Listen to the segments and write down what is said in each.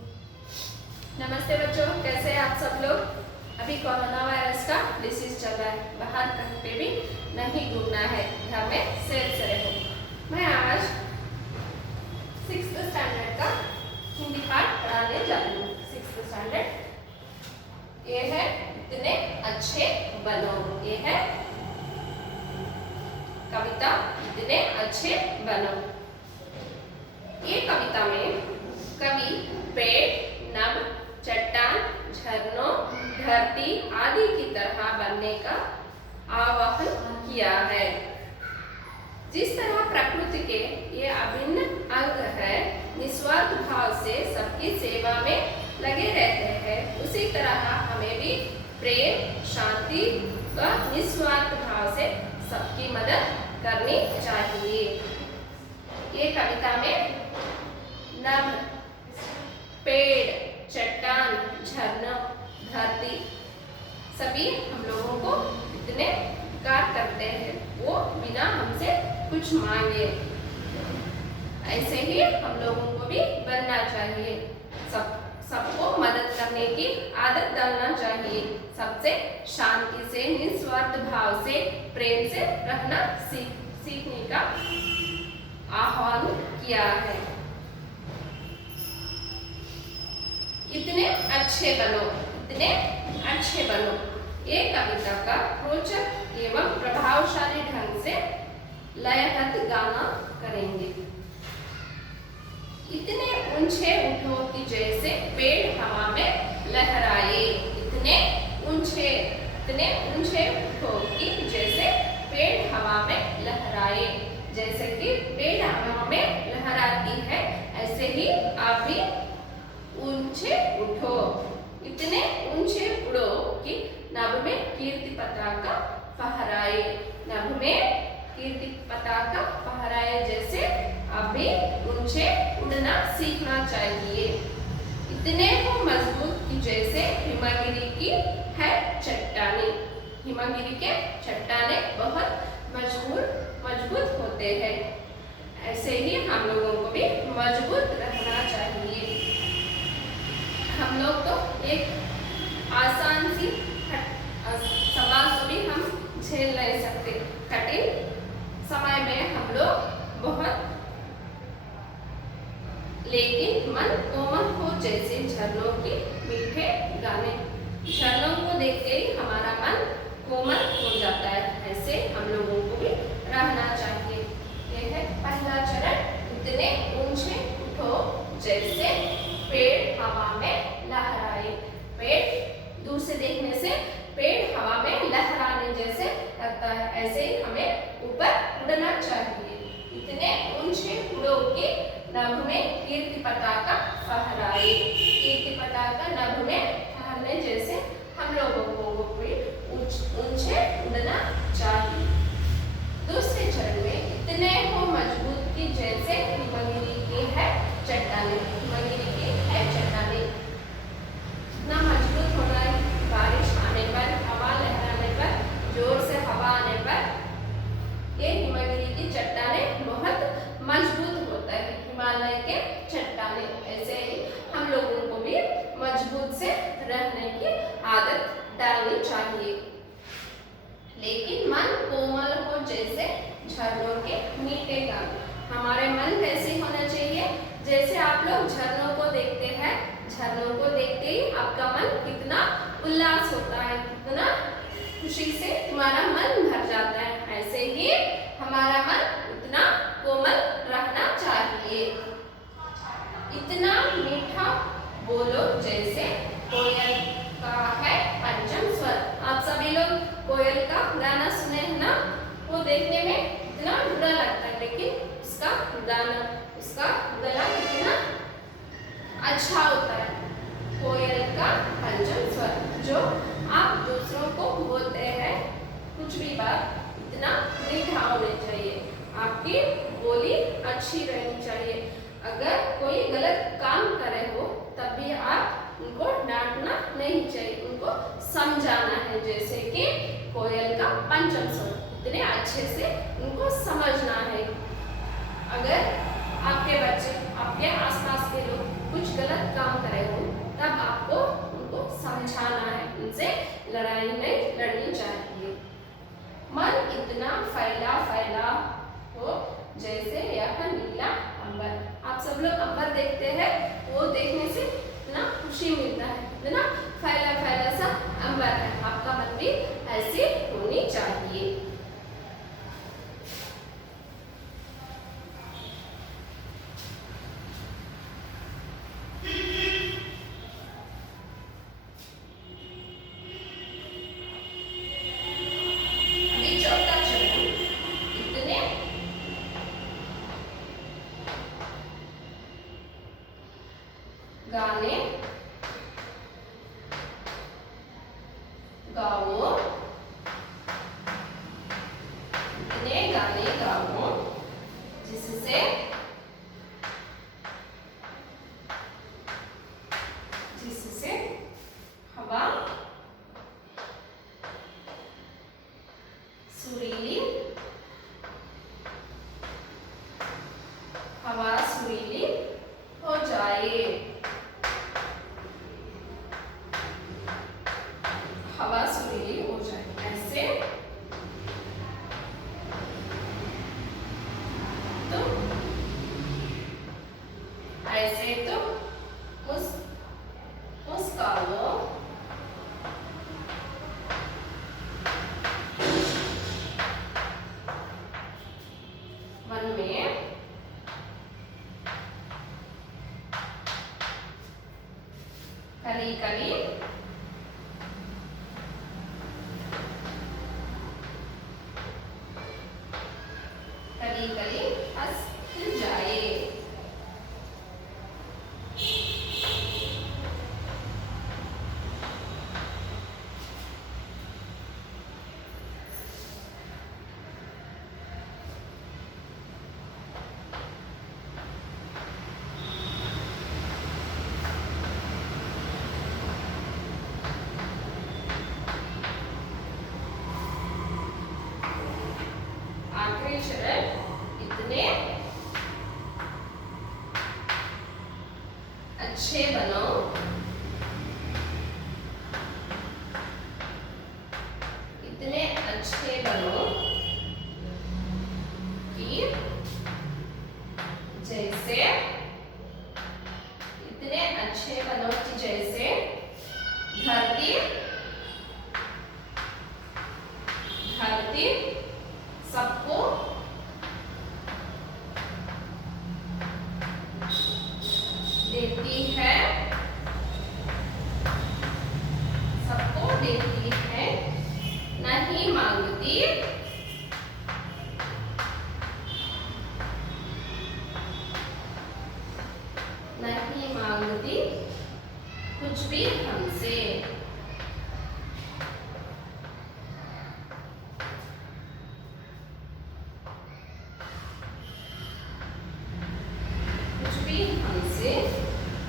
नमस्ते बच्चों, कैसे हैं आप सब लोग। अभी कोरोना वायरस का डिसीज चल रहा है, बाहर कहीं पे भी नहीं घूमना है, घर में सेफ से रहो। मैं आज 6th स्टैंडर्ड का हिंदी पाठ पढ़ाने जा रही हूँ। 6th स्टैंडर्ड ये है इतने अच्छे बनो। ये है कविता इतने अच्छे बनो। ये कविता में कवि पेड़, नभ, चट्टान, झरनों, धरती आदि की तरह बनने का आह्वान किया है। जिस तरह प्रकृति के ये अभिन्न अंग है, निस्वार्थ भाव से सबकी सेवा में लगे रहते हैं, उसी तरह हमें भी प्रेम, शांति का निस्वार्थ भाव से सबकी मदद करनी चाहिए। ये कविता में नभ, पेड़, चट्टान, झरना, धरती सभी हम लोगों को इतने प्यार करते हैं, वो बिना हमसे कुछ मांगे। ऐसे ही हम लोगों को भी बनना चाहिए। सबको मदद करने की आदत डालना चाहिए। सबसे शांति से, निस्वार्थ भाव से, प्रेम से रहना सीखने का आह्वान किया है। इतने अच्छे बनो, इतने अच्छे बनो। ये कविता का रोचक एवं प्रभावशाली ढंग से लयबद्ध गाना करेंगे। इतने ऊंचे उठो कि जैसे पेड़ हवा में लहराए। इतने ऊंचे उठो कि जैसे पेड़ हवा में लहराए। जैसे कि पेड़ हवा में लहराती है, ऐसे ही आप भी ऊंचे उठो। इतने ऊंचे उड़ो कि नभ में कीर्ति पताका फहराए। नभ में कीर्ति पताका फहराए। जैसे आप भी ऊंचे उड़ना सीखना चाहिए। इतने हो मजबूत कि जैसे हिमगिरी की है चट्टाने। हिमगिरी के चट्टाने बहुत मजबूत होते हैं, ऐसे ही हम लोगों को भी मजबूत रहना चाहिए। हम लोग तो एक आसान सी सवाल को भी हम झेल नहीं सकते। कठिन समय में हम लोग बहुत, लेकिन मन कोमल हो जैसे झरनों के मीठे गाने। झरनों को देखते ही हमारा मन कोमल हो जाता है, ऐसे हम लोगों को भी रहना चाहिए। यह है पहला चरण, इतने ऊंचे उठो जैसे पेड़ हवा में लहराए। पेड़ दूर से देखने से पेड़ हवा में लहराने जैसे लगता है, ऐसे ही हमें ऊपर उड़ना चाहिए। इतने ऊंचे उड़ो कि नभ में कीर्ति पताका फहराए। कीर्ति पताका नभ में फहरने जैसे हम लोगों को भी ऊंचे उड़ना चाहिए। दूसरे चरण में इतने हो मजबूत कि जैसे हिमगिरी की है चट्टाने। हिमगिरी की है चट्टाने। इतना मजबूत होना है, बारिश आने पर, हवा लहराने पर, जोर से हवा आने पर ये हिमगिरी की चट्टाने बहुत मजबूत होता है। हिमालय के चट्टाने। ऐसे ही हम लोगों को भी मजबूत से रहने की आदत डालनी चाहिए। लेकिन मन कोमल हो जैसे झरनों के मीठे गाने। हमारे मन कैसे होना चाहिए, जैसे आप लोग झरनों को देखते हैं, झरनों को देखते ही आपका मन कितना उल्लास होता है, कितना खुशी से तुम्हारा मन भर जाता है, ऐसे ही हमारा मन उतना कोमल रहना चाहिए। इतना मीठा बोलो जैसे कोयल का है पंचम स्वर। आप सभी लोग कोयल का गाना सुने हैं ना। वो देखने में इतना बुरा लगता है, लेकिन उसका गला कितना अच्छा होता है। कोयल का पंचम स्वर जो आप दूसरों को बोलते हैं, कुछ भी बात इतना मीठा होना चाहिए। आपकी बोली अच्छी रहनी चाहिए। अगर कोई गलत काम करे हो तब भी आप उनको डांटना नहीं चाहिए, उनको समझाना है। जैसे कि कोयल का पंचम स्वर, इतने अच्छे से उनको समझना है। अगर आपके बच्चे, आपके आसपास के लोग कुछ गलत काम कर रहे हो तब आपको उनको समझाना है, उनसे लड़ाई नहीं लड़नी चाहिए। मन इतना फैला फैला हो जैसे यह नीला अंबर। आप सब लोग अंबर देखते हैं, वो देखने से इतना खुशी मिलता है, इतना फैला फैला सा अंबर है। आपका मन भी ऐसे होनी चाहिए। गाने गाओ, इतने गाने गाओ जिससे हवा सुरीली हो जाए। हवा सुरीली हो जाए ऐसे तो मुस्काओ, मन में कली कली हंस खिल जाए। आखिरी शरण, इतने अच्छे बनो, इतने अच्छे बनो कि जैसे, इतने अच्छे बनो कि जैसे धरती सबको देती है, नहीं मांगती, कुछ भी हमसे। हमसे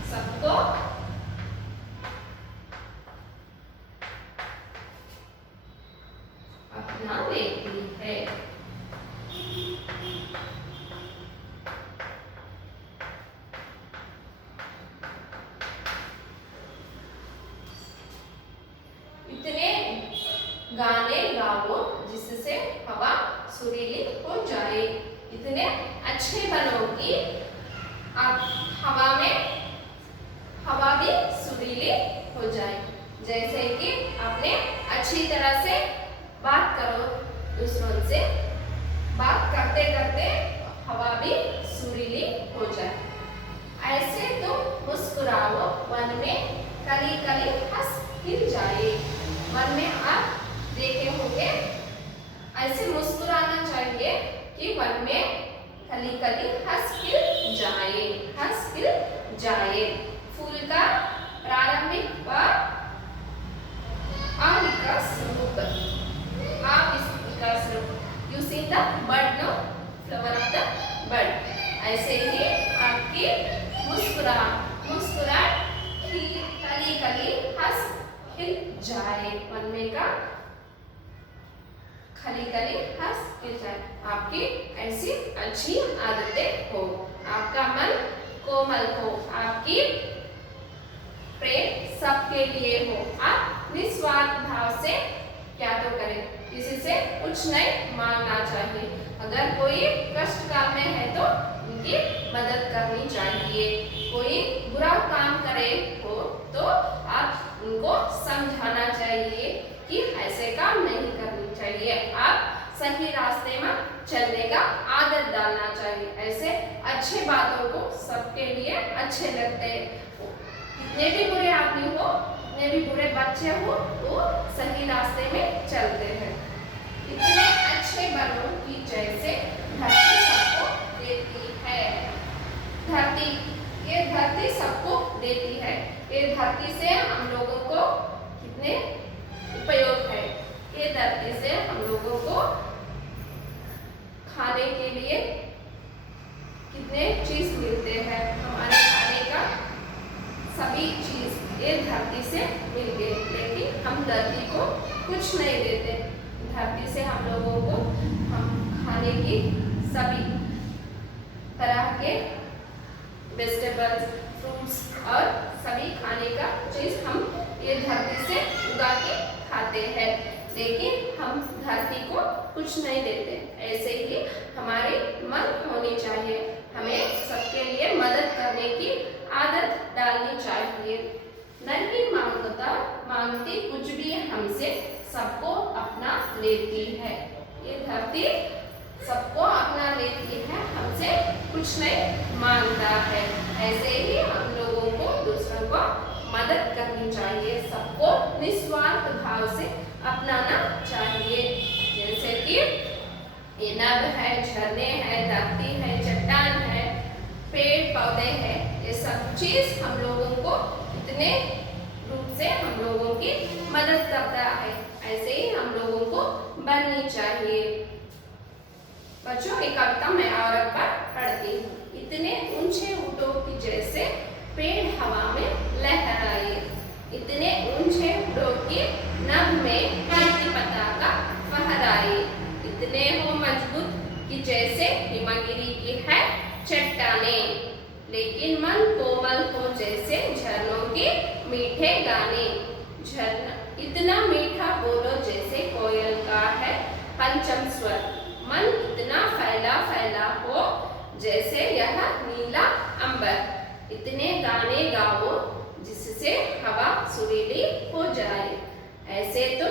सबको अपना लेती है। इतने गाने गाओ जिससे हवा सुरीली हो जाए। इतने अच्छे बनो कि आप हवा भी सुरीली हो जाए। जैसे कि आपने अच्छी तरह से बात करो, दूसरों से बात करते करते हवा भी सुरीली हो जाए। ऐसे तुम मुस्कुराओ, मन में कली कली हंस खिल जाए। मन में आप देखे होंगे ऐसे मुस्कुराना चाहिए कि मन में कली कली हंस खिल जाए। फूल का प्रारंभिक व अविकास रूप, अविकास रूप। You see the bud, no? Flower of the bud. ऐसे ही आपकी मुस्कुराहट कली कली हंस खिल जाए। मन में का खली खली हंस खिल जाए। आपकी ऐसी अच्छी आदतें हो, आपका मन कोमल हो, आपकी सबके लिए हो। आप निस्वार्थ भाव से क्या तो करें, किसी से कुछ नहीं मांगना चाहिए। अगर कोई कष्ट काल में है तो उनकी मदद करनी चाहिए। कोई बुरा काम करे हो तो आप उनको समझाना चाहिए कि ऐसे काम नहीं करनी चाहिए। आप सही रास्ते में चलने का आदत डालना चाहिए। ऐसे अच्छे बातों को सबके लिए अच्छे लगते हैं। कितने भी बुरे आदमी हो, कितने भी बुरे बच्चे हो, वो सही रास्ते में चलते हैं। इतने अच्छे बनो कि जैसे धरती सबको देती है। धरती, ये धरती सबको देती है। ये धरती से हम लोगों को कितने उपयोग है। ये धरती से हम लोगों को खाने के लिए कितने चीज मिलते हैं। हमारे खाने का सभी चीज ये धरती से मिलते, लेकिन हम धरती को कुछ नहीं देते। धरती से हम लोगों को हम खाने की सभी तरह के वेजिटेबल्स, फ्रूट्स और सभी खाने का चीज हम ये धरती से उगा के खाते हैं, लेकिन हम धरती को कुछ नहीं देते। ऐसे ही हमारी मन होनी चाहिए। हमें सबके लिए मदद करने की आदत डालनी चाहिए। नहीं मांगती कुछ भी हमसे, सबको अपना लेती है। ये धरती सबको अपना लेती है, हमसे कुछ नहीं मांगता है। ऐसे ही हम लोगों को दूसरों को मदद करनी चाहिए। सबको निस्वार्थ भाव से अपनाना चाहिए। जैसे कि ये नद है, झरने हैं, धरती है, चट्टान है, पेड़ पौधे हैं, ये सब चीज हम लोगों को इतने रूप से हम लोगों की मदद करता है। ऐसे ही हम लोगों को बननी चाहिए। बच्चों, एक कविता मैं और एक बार पढ़ती हूँ। इतने ऊंचे उड़ो कि जैसे पेड़ हवा में लहराए, इतने ऊंचे उड़ो कि नभ में हल्की पताका फहराए, इतने हो मजबूत कि जैसे हिमगिरी की है चट्टाने, लेकिन मन कोमल हो जैसे झरनों के मीठे गाने। झरना इतना मीठा बोलो जैसे कोयल का है पंचम स्वर, मन इतना फैला फैला हो जैसे यह नीला अंबर, इतने गाने गाओ जिससे हवा सुरीली हो जाए। ऐसे तो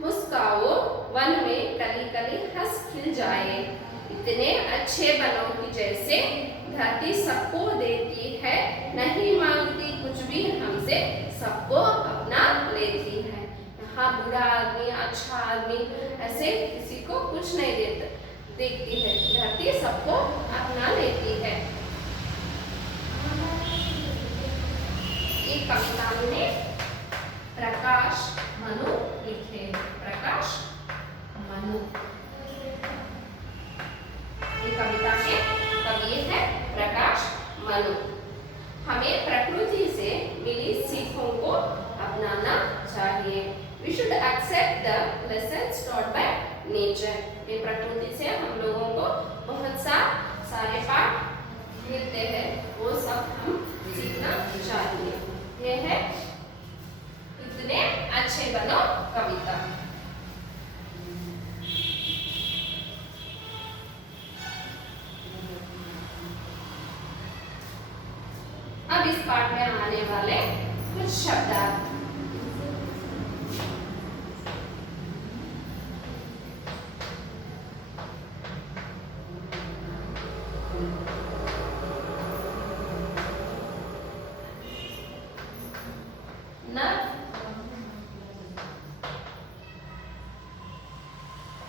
मुस्काओ वन में कली कली हंस खिल जाए, इतने अच्छे बनो कि जैसे धरती सबको देती है, नहीं मांगती कुछ भी हमसे, सबको अपना लेती है। यहाँ बुरा आदमी, अच्छा आदमी, ऐसे किसी को कुछ नहीं देखती है। धरती सबको अपना लेती है। एक कविता में प्रकाश मनु लिखे। प्रकाश मनु, ये कविता के कवि है प्रकाश मनु। हमें प्रकृति से मिली सीखों को अपनाना चाहिए। We should accept the lessons taught by nature. ये प्रकृति से हम लोगों को बहुत सारे पाठ मिलते हैं, वो सब हम सीखना चाहिए। ये है इतने अच्छे बनो कविता। अब इस पाठ में आने वाले कुछ शब्दार्थ।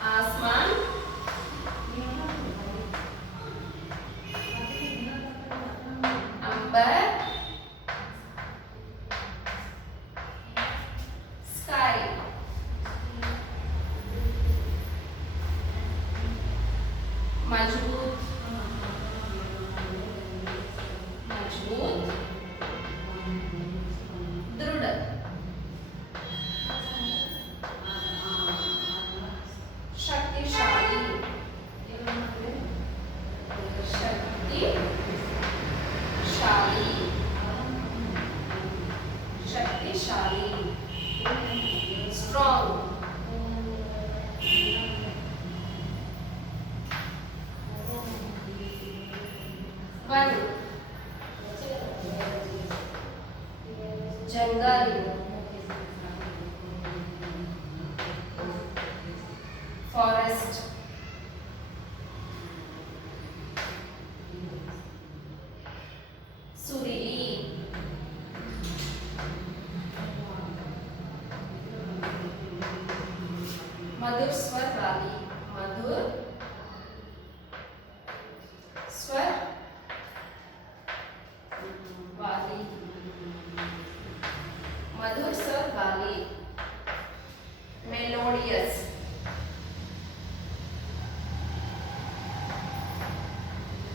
आसमान, अंबर, शक्तिशाली, स्ट्रॉन्ग, वन, जंगल, फॉरेस्ट, सुरीली, मधुर स्वर वाली, मधुर स्वर वाली, मधुर स्वर वाली, मेलोडियस,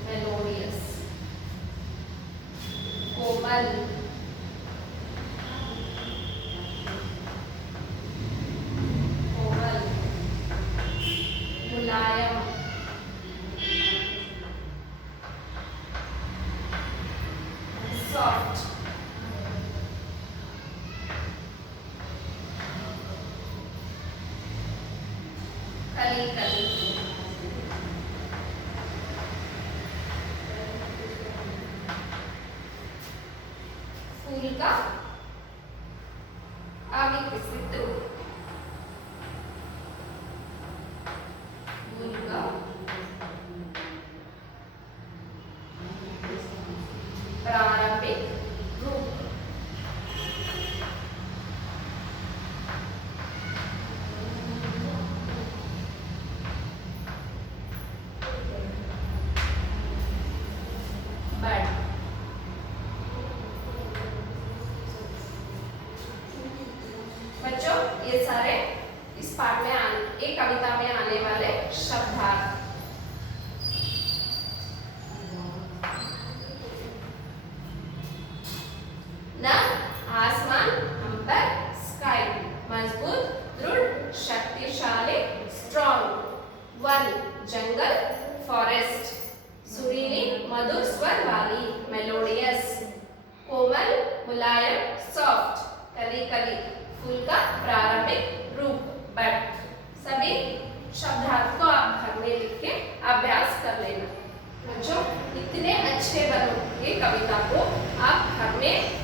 मेलोडियस, कोमल, कोमल, मुलायम, सॉफ्ट, कली कली, फूल का अविकसित रूप, फूल का प्रारंभिक रूप, बड, बच्चों ये सारे इस पाठ में एक कविता में आने वाले शब्दार्थ। न आसमान, हम पर, स्काई, मजबूत, दृढ़, शक्तिशाली, स्ट्रॉन्ग, वन, जंगल, फॉरेस्ट, सुरीली, मधुर स्वर वाली, मेलोडियस, कोमल, मुलायम, सॉफ्ट, कली कली, फूल का प्रारंभिक रूप, बट। सभी शब्दार्थ को आप घर में लिख के अभ्यास कर लेना। बच्चों इतने अच्छे बनो, ये कविता को आप घर में